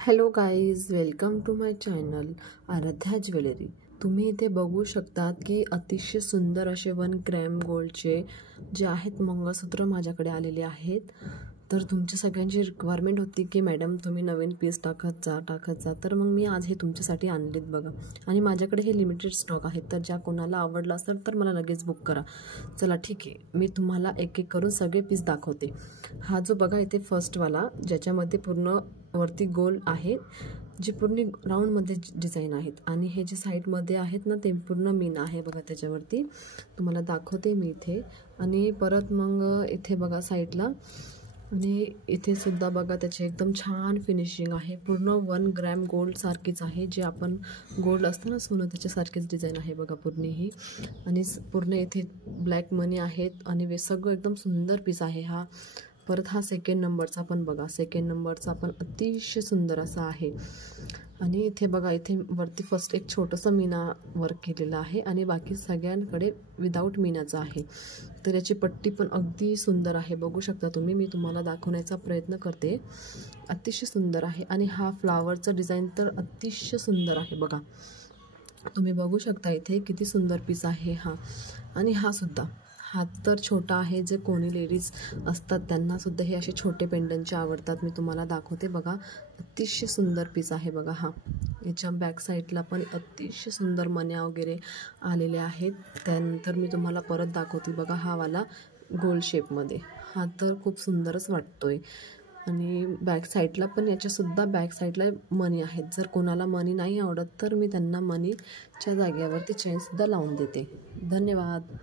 Hello guys, welcome to my channel Aaradhya jewellery. तुम्ही इथे बघू शकतात की अतिशय सुंदर असे 1 ग्रॅम गोल्डचे जे आहेत मंगळसूत्र माझ्याकडे आलेले आहेत। तर तुमच्या सगळ्यांची रिक्वायरमेंट होती की मॅडम तुम्ही नवीन पीस टाकत जा, तर मग मी आज हे तुमच्यासाठी आणलेत बघा। आणि माझ्याकडे हे लिमिटेड स्टॉक आहेत, तर ज्या कोणाला आवडलं असेल तर मला लगेच बुक करा। चला ठीक आहे, मी तुम्हाला एक एक करून सगळे पीस दाखवते। हा जो बघा इथे फर्स्टवाला ज्याच्यामध्ये पूर्ण वरती गोल आहे, जे पूर्ण राऊंडमध्ये डिझाईन आहेत, आणि हे जे साईडमध्ये आहेत ना ते पूर्ण मीन आहे बघा त्याच्यावरती। तुम्हाला दाखवते मी इथे। आणि परत मग इथे बघा साईडला, आणि इथे सुद्धा बघा त्याचे एकदम छान फिनिशिंग आहे। पूर्ण 1 ग्रॅम गोल्ड सारखीच आहे, जे आपण गोल्ड असतं ना सोनं त्याच्यासारखीच डिझाईन आहे बघा पूर्ण ही। आणि पूर्ण इथे ब्लॅक मनी आहेत, आणि सगळं एकदम सुंदर पीस आहे हा। परत हा सेकंड नंबरचा पण बघा, सेकंड नंबरचा पण अतिशय सुंदर असा आहे। आणि इथे बघा, इथे वरती फर्स्ट एक छोटंसं मीना वर्क केलेलं आहे, आणि बाकी सगळ्यांकडे विदाऊट मीनाचं आहे। तर याची पट्टी पण अगदी सुंदर आहे, बघू शकता तुम्ही। मी तुम्हाला दाखवण्याचा प्रयत्न करते, अतिशय सुंदर आहे। आणि हा फ्लावरचं डिझाईन तर अतिशय सुंदर आहे बघा, तुम्ही बघू शकता इथे किती सुंदर पीस आहे हा। आणि हा सुद्धा, हा तर छोटा आहे, जे कोणी लेडीज असतात त्यांना सुद्धा हे असे छोटे पेंडंटचे आवडतात। मी तुम्हाला दाखवते बघा, अतिशय सुंदर पीस आहे बघा हा। याच्या बॅक साईडला पण अतिशय सुंदर मण्या वगैरे आलेले आहेत। त्यानंतर मी तुम्हाला परत दाखवते बघा, हा वाला गोल शेपमध्ये, हा तर खूप सुंदरच वाटतोय। आणि बॅक साईडला पण, याच्यासुद्धा बॅक साईडला मनी आहेत। जर कोणाला मनी नाही आवडत तर मी त्यांना मनीच्या जागेवरती चेनसुद्धा लावून देते। धन्यवाद।